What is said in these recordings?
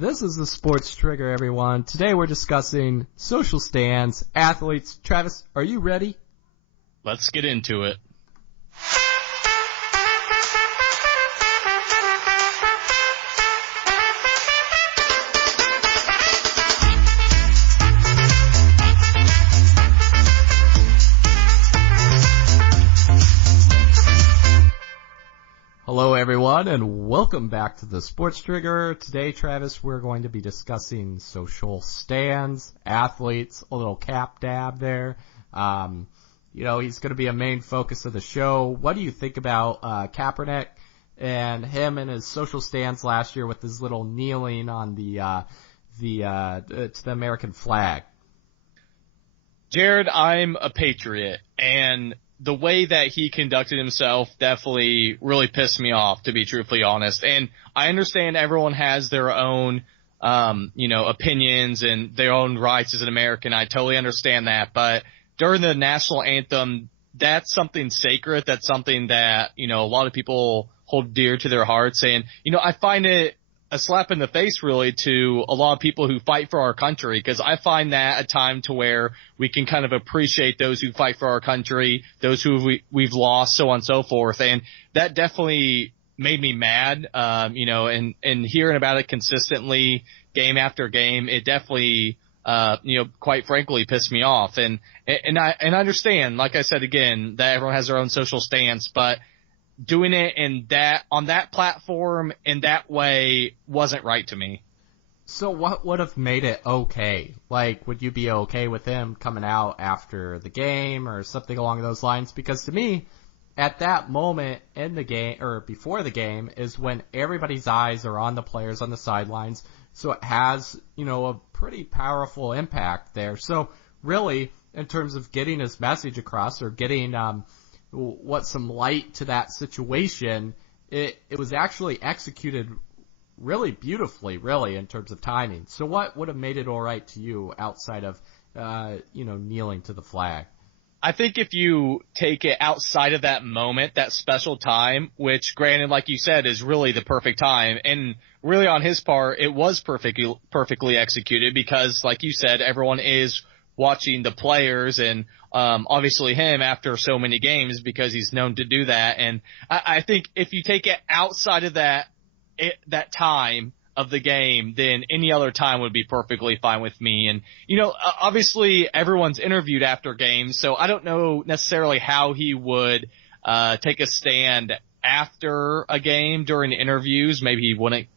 This is the Sports Trigger, everyone. Today we're discussing social stands, athletes. Travis, are you ready? Let's get into it. Hello, everyone, and welcome back to the Sports Trigger. Today, Travis, we're going to be discussing social stands, athletes, a little cap dab there. He's going to be a main focus of the show. What do you think about Kaepernick and him and his social stands last year with his little kneeling on to the American flag? Jared, I'm a patriot, and the way that he conducted himself definitely really pissed me off, to be truthfully honest. And I understand everyone has their own, opinions and their own rights as an American. I totally understand that. But during the national anthem, that's something sacred. That's something that, a lot of people hold dear to their hearts. And, I find it a slap in the face, really, to a lot of people who fight for our country, because I find that a time to where we can kind of appreciate those who fight for our country, those who we've lost, so on and so forth. And that definitely made me mad, and hearing about it consistently, game after game, it definitely, quite frankly, pissed me off. And I understand, like I said again, that everyone has their own social stance, but doing it on that platform in that way wasn't right to me. So what would have made it okay? Like, would you be okay with him coming out after the game or something along those lines? Because to me, at that moment in the game or before the game is when everybody's eyes are on the players on the sidelines. So it has, a pretty powerful impact there. So really, in terms of getting his message across or getting, some light to that situation, it was actually executed really beautifully, really, in terms of timing. So what would have made it all right to you outside of, kneeling to the flag? I think if you take it outside of that moment, that special time, which granted, like you said, is really the perfect time, and really on his part, it was perfectly executed because, like you said, everyone is watching the players and obviously him after so many games because he's known to do that. And I think if you take it outside of that time of the game, then any other time would be perfectly fine with me. And, obviously everyone's interviewed after games, so I don't know necessarily how he would take a stand after a game during interviews. Maybe he wouldn't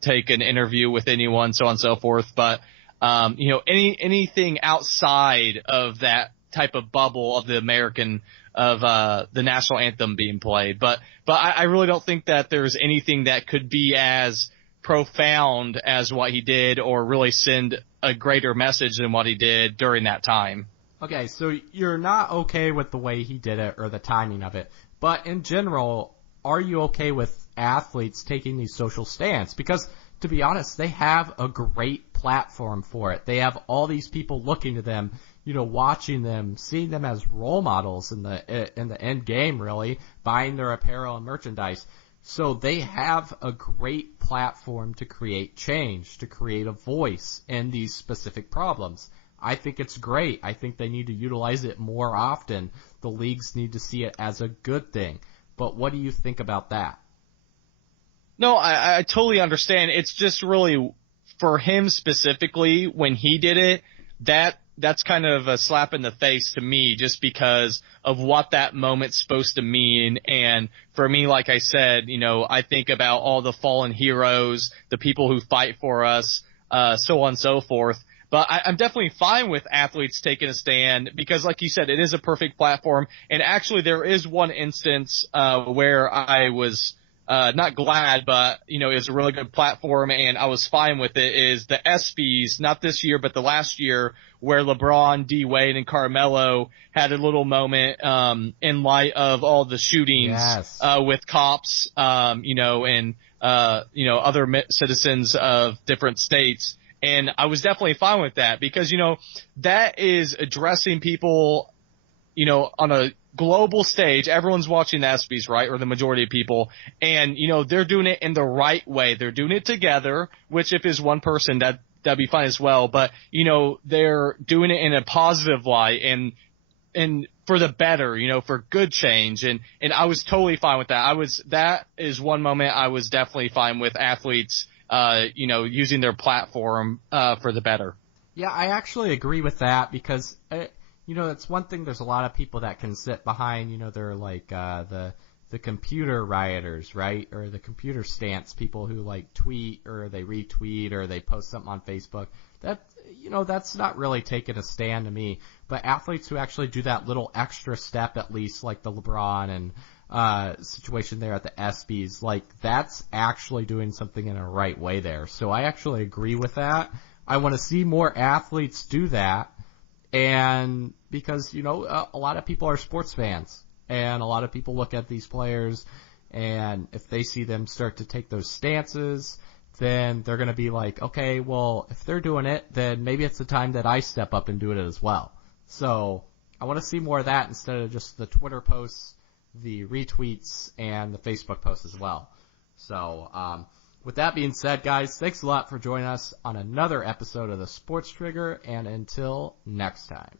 take an interview with anyone, so on and so forth. But anything outside of that type of bubble of the the national anthem being played. But I really don't think that there's anything that could be as profound as what he did or really send a greater message than what he did during that time. Okay, so you're not okay with the way he did it or the timing of it. But in general, are you okay with athletes taking these social stands? Because to be honest, they have a great platform for it. They have all these people looking to them, watching them, seeing them as role models in the end game, really, buying their apparel and merchandise. So they have a great platform to create change, to create a voice in these specific problems. I think it's great. I think they need to utilize it more often. The leagues need to see it as a good thing. But what do you think about that? No, I totally understand. It's just really for him specifically when he did it, that's kind of a slap in the face to me just because of what that moment's supposed to mean. And for me, like I said, I think about all the fallen heroes, the people who fight for us, so on and so forth. But I'm definitely fine with athletes taking a stand because, like you said, it is a perfect platform. And actually there is one instance where I was not glad, but, it was a really good platform and I was fine with it, is the ESPYs, not this year, but the last year, where LeBron, D. Wade, and Carmelo had a little moment, in light of all the shootings, yes, with cops, and other citizens of different states. And I was definitely fine with that because, that is addressing people, on a global stage, everyone's watching the ESPYs, right? Or the majority of people. And, they're doing it in the right way. They're doing it together, which if is one person, that'd be fine as well. But, they're doing it in a positive light and for the better, for good change. And I was totally fine with that. That is one moment I was definitely fine with athletes, using their platform, for the better. Yeah, I actually agree with that because, it's one thing. There's a lot of people that can sit behind, they're like, the computer rioters, right? Or the computer stance people who like tweet or they retweet or they post something on Facebook. That's not really taking a stand to me. But athletes who actually do that little extra step, at least, like the LeBron and situation there at the ESPYs, like that's actually doing something in a right way there. So I actually agree with that. I want to see more athletes do that, and because a lot of people are sports fans, and a lot of people look at these players, and if they see them start to take those stances, then they're going to be like, okay, well, if they're doing it, then maybe it's the time that I step up and do it as well. So I want to see more of that instead of just the Twitter posts, the retweets, and the Facebook posts as well. So with that being said, guys, thanks a lot for joining us on another episode of the Sports Trigger, and until next time.